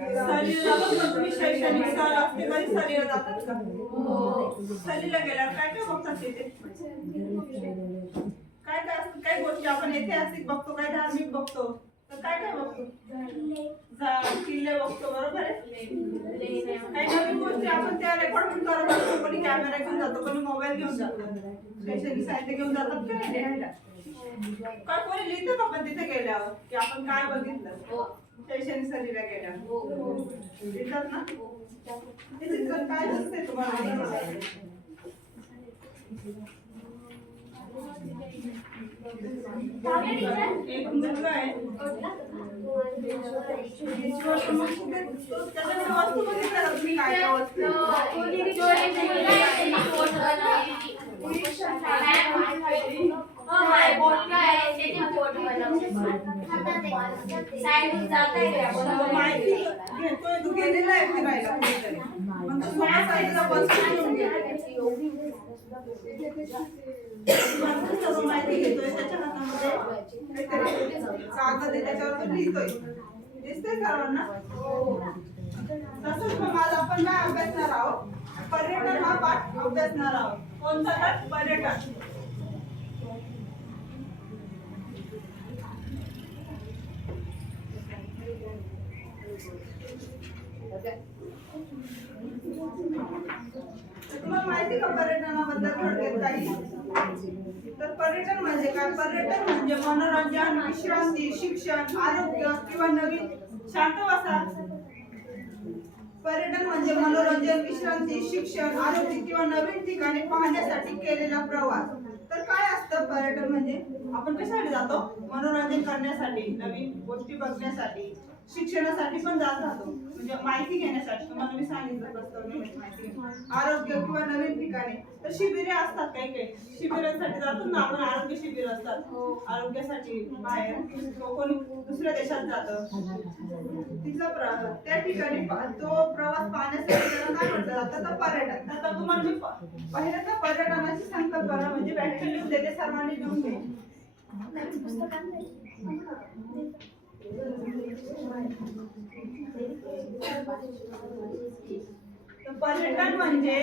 तुम्ही शैक्षणिक सहल असते तरी सहलीला जातात का? सहलीला गेल्यावर काय काय बघतात तिथे? काय काय असतं? काय गोष्टी आपण ऐतिहासिक बघतो, काय धार्मिक बघतो, तर काय काय बघतो? किल्ले बघतो, बरोबर आहे. काही नवीन गोष्टी आपण त्या रेकॉर्ड पण करत असतो. कोणी कॅमेरा घेऊन जातो, कोणी मोबाईल घेऊन जातो, शैक्षणिक साहित्य घेऊन जातात का नाही लिहायला? काय कोणी लिहितं का पण तिथे गेल्यावर की आपण काय बघितलं शैक्षणिक सहलीला गेल्यावर? लिहितात ना. तिथे काय असते तुम्हाला? एक मुलगा आहे, वस्तू बघितल्या का तुम्ही? काय काय वस्तू? माहिती घेतोय तू, गेलेला आहे फिरायला कुठेतरी, मग तू माझ्या साईडला वस्तू घेऊन सर्व माहिती घेतोय, त्याच्या हातामध्ये कागद आहे, त्याच्यावर तो लिहितोय. दिसतंय सर्वांना? तसंच मग आज आपण काय अभ्यासणार आहोत? पर्यटन हा पाठ अभ्यासणार आहोत. कोणता पाठ? पर्यटन. तुम्हाला माहिती का पर्यटनाबद्दल थोडक्यात काही? तर पर्यटन म्हणजे काय? पर्यटन म्हणजे मनोरंजन, विश्रांती, शिक्षण, आरोग्य किंवा नवीन शांतवासा. पर्यटन म्हणजे मनोरंजन, विश्रांती, शिक्षण, आरोग्य किंवा नवीन ठिकाणे पाहण्यासाठी केलेला प्रवास. तर काय असतं पर्यटन म्हणजे? आपण कशासाठी जातो? मनोरंजन करण्यासाठी, नवीन गोष्टी बघण्यासाठी, शिक्षणासाठी पण जात राहतो, म्हणजे माहिती घेण्यासाठी. तुम्हाला मी सांगितलं माहिती, आरोग्य किंवा नवीन ठिकाणे. तर शिबिरे असतात, काही काही शिबिरांसाठी जातो ना आपण. आरोग्य शिबिर असतात आरोग्यासाठी बाहेर, कोणी दुसऱ्या देशात जातं, तिथला त्या ठिकाणी तो प्रवास पाहण्यासाठी त्याला काय म्हटलं जातं? तर पर्यटन. तर तुम्हाला मी पहिल्यांदा पर्यटनाची संकल्पना म्हणजे व्याख्या लिहून देते, सर्वांनी लिहून घे. पर्यटन म्हणजे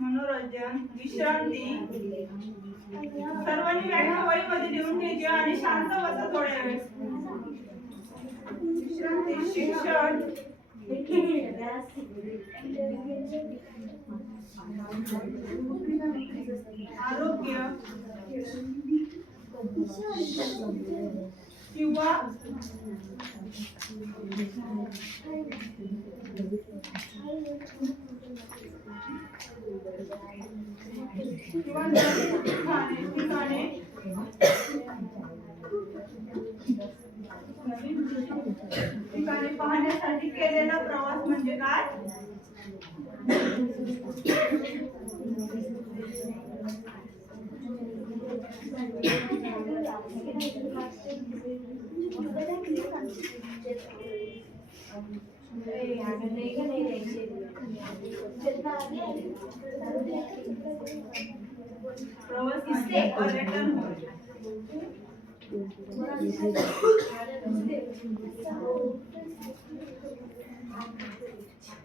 मनोरंजन, विश्रांती. सर्वांनी व्याख्या वहीमध्ये लिहून घ्यायची आणि शांत बसा थोड्या वेळ. विश्रांती, शिक्षण, आरोग्य किंवा ठिकाणे ठिकाणे पाहण्यासाठी केलेला प्रवास म्हणजे काय? प्रवास म्हणजे पर्यटन होय.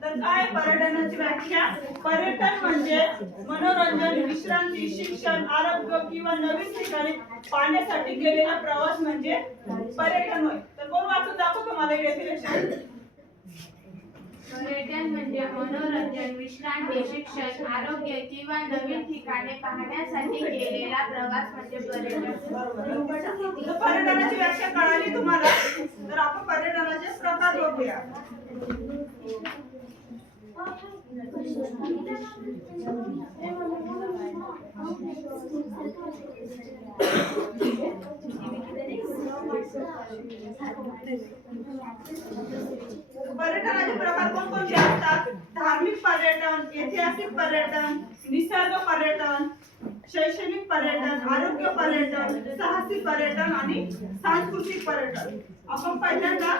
तर काय पर्यटनाची व्याख्या? पर्यटन म्हणजे मनोरंजन, विश्रांती, शिक्षण, आरोग्य किंवा नवीन ठिकाणे पाहण्यासाठी केलेला प्रवास म्हणजे पर्यटन होय. तर कोण वाचून दाखवतो मला डेफिनेशन? पर्यटन म्हणजे मनोरंजन, विश्रांती, शिक्षण, आरोग्य किंवा नवीन ठिकाणे पाहण्यासाठी केलेला प्रवास म्हणजे पर्यटन. तर पर्यटनाची व्याख्या कळाली तुम्हाला? तर आपण पर्यटनाचे प्रकार बघूया. पर्यटनाचे प्रकार कोणकोणते असतात? धार्मिक पर्यटन, ऐतिहासिक पर्यटन, निसर्ग पर्यटन, शैक्षणिक पर्यटन, आरोग्य पर्यटन, साहसी पर्यटन आणि सांस्कृतिक पर्यटन. आपण पहिल्यांदा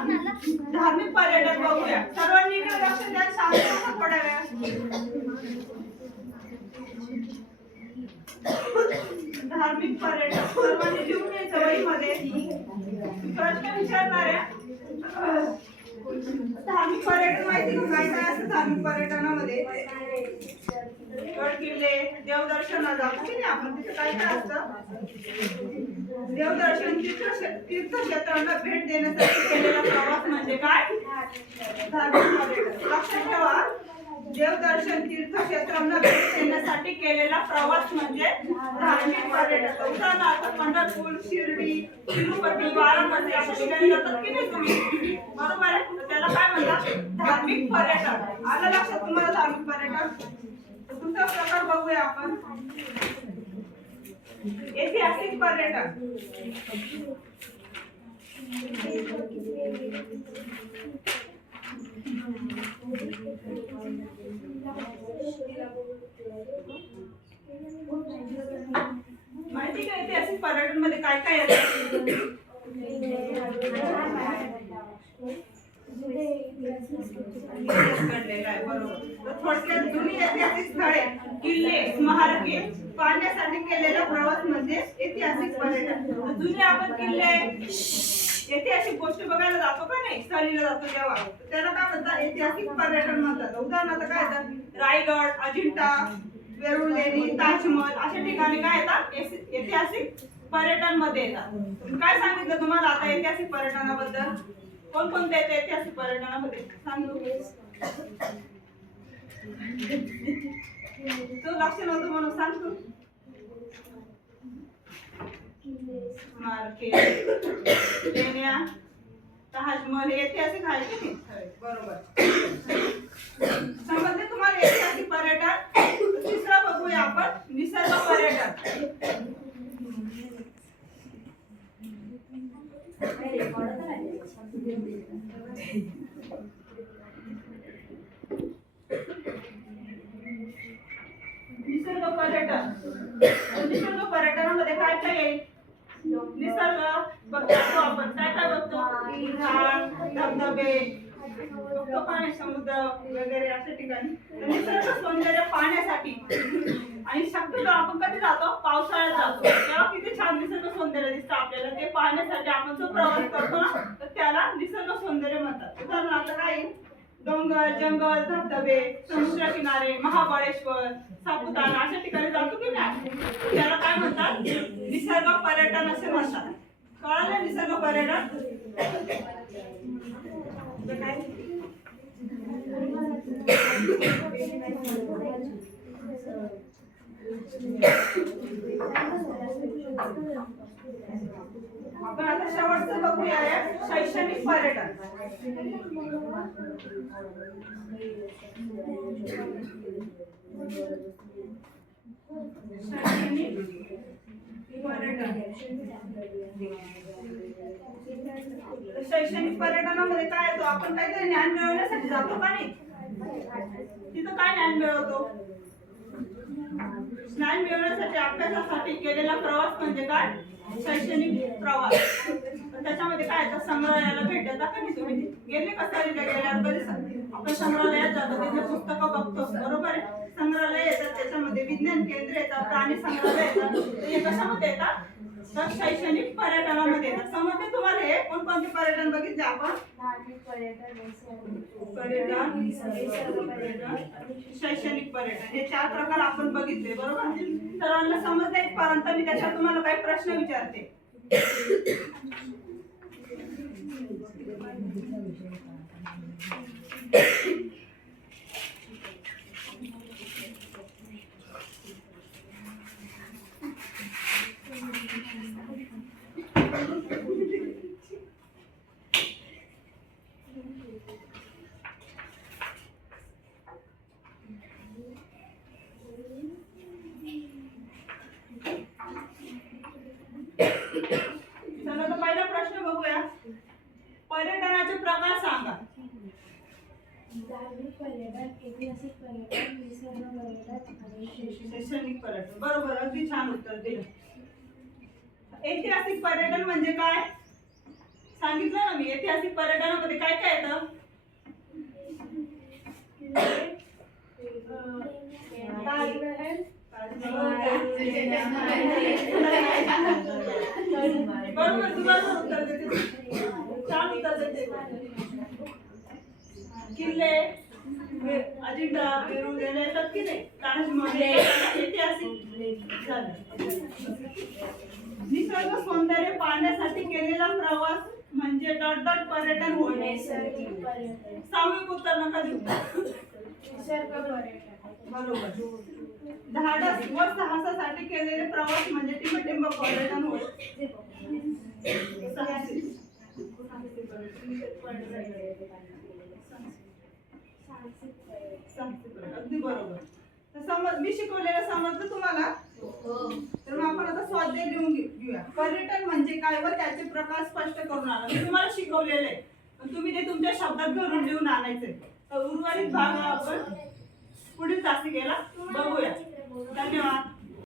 धार्मिक पर्यटन बघूया. सर्वांनी इकडे लक्ष द्या, शांत थोड्या वेळ. धार्मिक पर्यटन सर्वांनी लिहून घ्यायचं वहीमध्ये. प्रश्न विचारणार आहे. धार्मिक पर्यटन माहिती का काय काय असतं धार्मिक पर्यटनामध्ये? गड किल्ले, देवदर्शनाला जातो की नाही आपण, तिथे काय काय असतं? देवदर्शन, तीर्थक्षेत्रांना भेट देण्यासाठी केलेला प्रवास म्हणजे काय? धार्मिक पर्यटन. लक्षात ठेवा, देवदर्शन, तीर्थक्षेत्रांना भेट देण्यासाठी केलेला प्रवास म्हणजे धार्मिक पर्यटन. उदाहरणार्थ पंढरपूर, शिर्डी, तिरुपती, वाराणसी अशा ठिकाणी जातात की नाही तुम्ही? बरोबर आहे. त्याला काय म्हणतात? धार्मिक पर्यटन. आलं लक्षात तुम्हाला धार्मिक पर्यटन? तुमचा प्रकार बघूया आपण. ऐतिहासिक पर्यटन. माहिती का ऐतिहासिक पर्यटन मध्ये काय काय येतं? थोडक्यात जुनी ऐतिहासिक स्थळे, किल्ले, स्मारके पाहण्यासाठी केलेला प्रवास म्हणजे ऐतिहासिक पर्यटन. जुने आपण किल्ले, ऐतिहासिक गोष्टी बघायला जातो का नाही, सहलीला जातो तेव्हा, त्याला काय म्हणतात? ऐतिहासिक पर्यटन म्हणतात. उदाहरणार्थ काय येतात? रायगड, अजिंठा, वेरूळ लेणी, ताजमहल अशा ठिकाणी काय येतात? ऐतिहासिक पर्यटन मध्ये येतात. काय सांगितलं तुम्हाला आता ऐतिहासिक पर्यटनाबद्दल? कोणकोणते येते ऐतिहासिक पर्यटनामध्ये? सांगू तो लक्ष नव्हतं म्हणून सांगतो. स्मारके, लेण्या, ताजमहल ऐतिहासिक आहे की नाही? बरोबर. समजले तुम्हाला ऐतिहासिक पर्यटन? तिसरा बघूया आपण, निसर्ग पर्यटन. निसर्ग पर्यटन. निसर्ग पर्यटनामध्ये काय काय येईल? निसर्ग बघतो आपण. काय काय बघतो? झाड, धबधबे बघतो, पाणी, समुद्र वगैरे अशा ठिकाणी. निसर्ग सौंदर्य पाहण्यासाठी आणि शक्यतो आपण कधी जातो? पावसाळ्यात जातो. तेव्हा किती छान निसर्ग सौंदर्य दिसतं आपल्याला. ते पाहण्यासाठी आपण जो प्रवास करतो ना, तर त्याला निसर्ग सौंदर्य म्हणतात. उदाहरणार्थ काय? डोंगर, जंगल, धबधबे, समुद्र किनारे, महाबळेश्वर, सापुतारा अशा ठिकाणी जातो की नाही, त्याला काय म्हणतात? निसर्ग पर्यटन असे म्हणतात. कळलं निसर्ग पर्यटन? आपण आता शेवटचं बघूया शैक्षणिक पर्यटन. शैक्षणिक पर्यटन. शैक्षणिक पर्यटनामध्ये काय येतो? आपण काहीतरी ज्ञान मिळवण्यासाठी जातो का नाही? तिथं काय ज्ञान मिळवतो? ज्ञान मिळवण्यासाठी अभ्यासासाठी केलेला प्रवास म्हणजे काय? शैक्षणिक प्रवास. तर त्याच्यामध्ये काय येतं? संग्रहालयाला भेट देता का नाही तुम्ही? गेले का सहलीला गेल्यावर कधी आपण संग्रहालयात जातो, तिथे पुस्तकं बघतो, बरोबर आहे? संग्रहालय येतात, त्याच्यामध्ये विज्ञान केंद्र येतात, प्राणी संग्रहालय येतात. हे कशामध्ये येतात? तर शैक्षणिक पर्यटनामध्ये येतात. समजते तुम्हाला हे कोणकोणते पर्यटन बघितले आपण? पर्यटन, शैक्षणिक पर्यटन हे 4 प्रकार आपण बघितले, बरोबर? सर्वांना समजले इथपर्यंत? मी त्याच्यात तुम्हाला काही प्रश्न विचारते. चला तर पहिला प्रश्न बघूया. पर्यटनाचे प्रकार सांगा. धार्मिक पर्यटन, ऐतिहासिक पर्यटन, निसर्ग पर्यटन आणि शैक्षणिक पर्यटन. बरोबर, अगदी छान उत्तर दिलं. ऐतिहासिक पर्यटन म्हणजे काय? सांगितलं ना मी. ऐतिहासिक पर्यटनामध्ये काय काय येतं? ताजमहल, बरोबर, तुम्हाला उत्तर देते. छान उत्तर देते. किल्ले, अजिंठा, वेरूळ लेण्या येतात की नाही? ताजमहल ऐतिहासिक झालं. निसर्ग सौंदर्य पाहण्यासाठी केलेला प्रवास म्हणजे डॉट डॉट पर्यटन होय. नैसर्गिक पर्यटन, सामूहिक उत्तर नका देऊ. निसर्ग पर्यटन, बरोबर. धाडस व साहसासाठी केलेले प्रवास म्हणजे टिंबटिंब पर्यटन होय. अगदी बरोबर. तर समज मी शिकवलेलं समजलं तुम्हाला? तर मग आपण आता स्वाध्याय लिहून घेऊया. पर्यटन म्हणजे काय व त्याचे प्रकार स्पष्ट करून आणा. मी तुम्हाला शिकवलेलं आहे, पण तुम्ही ते तुमच्या शब्दात घरून लिहून आणायचे. तर उर्वरित भाग आपण पुढील तासिकेला बघूया. धन्यवाद.